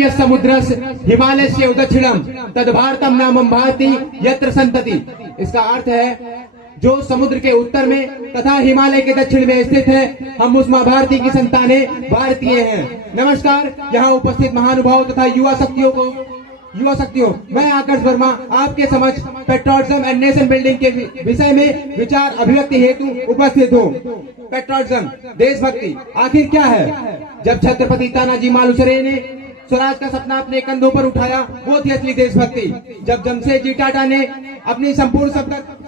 यः समुद्रस्य हिमालयस्य उदक्षिणम तद भारतम नामम भारती यत्र संतति। इसका अर्थ है जो समुद्र के उत्तर में तथा हिमालय के दक्षिण में स्थित है, हम उस माँ भारती की संतानें भारतीय हैं। नमस्कार, यहाँ उपस्थित महानुभाव तथा युवा शक्तियों, मैं आकर्ष वर्मा आपके समक्ष पेट्रियटिज्म एंड नेशन बिल्डिंग के विषय में विचार अभिव्यक्ति हेतु उपस्थित हूँ। पेट्रियटिज्म, देशभक्ति आखिर क्या है? जब छत्रपति तानाजी मालुसरे ने स्वराज का सपना अपने कंधों पर उठाया, वो थी असली देशभक्ति। जब जमशेदजी टाटा ने अपनी संपूर्ण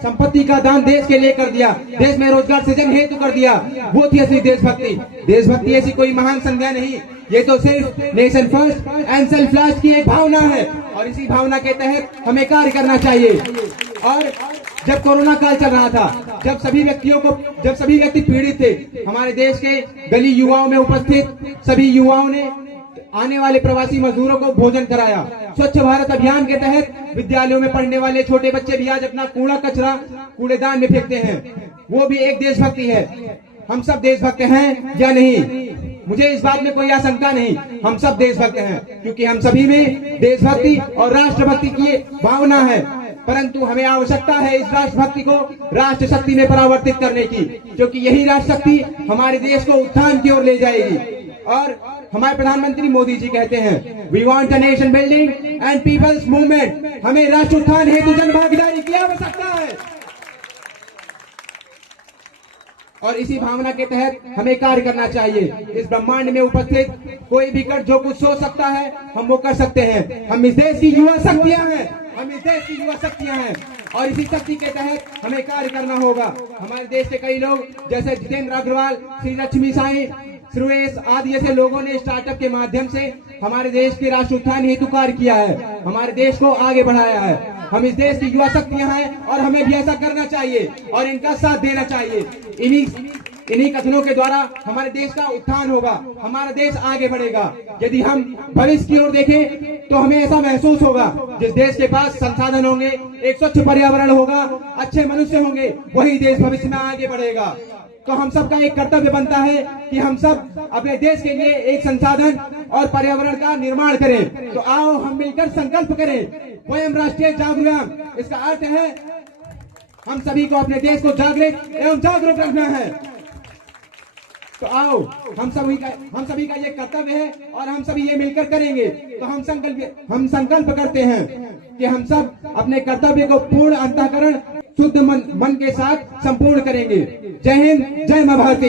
संपत्ति का दान देश के लिए कर दिया, देश में रोजगार सृजन हेतु कर दिया, वो थी असली देशभक्ति। देशभक्ति ऐसी कोई महान संज्ञा नहीं, ये तो सिर्फ nation first and self last की एक भावना है और इसी भावना के तहत हमें कार्य करना चाहिए। और जब कोरोना काल चल रहा था, जब सभी व्यक्ति पीड़ित थे, हमारे देश के गली युवाओं में उपस्थित सभी युवाओं ने आने वाले प्रवासी मजदूरों को भोजन कराया। स्वच्छ भारत अभियान के तहत विद्यालयों में पढ़ने वाले छोटे बच्चे भी आज अपना कचरा कूड़ेदान में फेंकते हैं, वो भी एक देशभक्ति है। हम सब देशभक्त हैं या नहीं? मुझे इस बात में कोई आशंका नहीं, हम सब देशभक्त हैं, क्योंकि हम सभी में देशभक्ति और राष्ट्रभक्ति की भावना है। परंतु हमें आवश्यकता है इस राष्ट्रभक्ति को राष्ट्र शक्ति में परिवर्तित करने की, क्योंकि यही राष्ट्र शक्ति हमारे देश को उत्थान की ओर ले जाएगी। और हमारे प्रधानमंत्री मोदी जी कहते हैं, we want a nation building and people's movement. हमें राष्ट्र उत्थान हेतु जन भागीदारी की आवश्यकता है और इसी भावना के तहत हमें कार्य करना चाहिए। इस ब्रह्मांड में उपस्थित कोई भी कर जो कुछ सोच सकता है, हम वो कर सकते हैं। हम इस देश की युवा शक्तियां हैं और इसी शक्ति के तहत हमें कार्य करना होगा। हमारे देश के कई लोग जैसे जितेंद्र अग्रवाल, श्री लक्ष्मी साई, सुरेश आदि जैसे लोगों ने स्टार्टअप के माध्यम से हमारे देश के राष्ट्र उत्थान हेतु कार्य किया है, हमारे देश को आगे बढ़ाया है। हम इस देश की युवा शक्तियां हैं और हमें भी ऐसा करना चाहिए और इनका साथ देना चाहिए। इन्हीं कथनों के द्वारा हमारे देश का उत्थान होगा, हमारा देश आगे बढ़ेगा। यदि हम भविष्य की ओर देखें तो हमें ऐसा महसूस होगा, जिस देश के पास संसाधन होंगे, एक स्वच्छ पर्यावरण होगा, अच्छे मनुष्य होंगे, वही देश भविष्य में आगे बढ़ेगा। तो हम सबका एक कर्तव्य बनता है कि हम सब अपने देश के लिए एक संसाधन और पर्यावरण का निर्माण करें। तो आओ हम मिलकर संकल्प करें, वयम राष्ट्रीय जागरूक। इसका अर्थ है हम सभी को अपने देश को जागृत एवं जागरूक रखना है। तो आओ हम सभी का ये कर्तव्य है और हम सभी ये मिलकर करेंगे। तो हम संकल्प करते हैं कि हम सब अपने कर्तव्य को पूर्ण अंतःकरण शुद्ध मन के साथ संपूर्ण करेंगे। जय हिंद, जय मां भारती।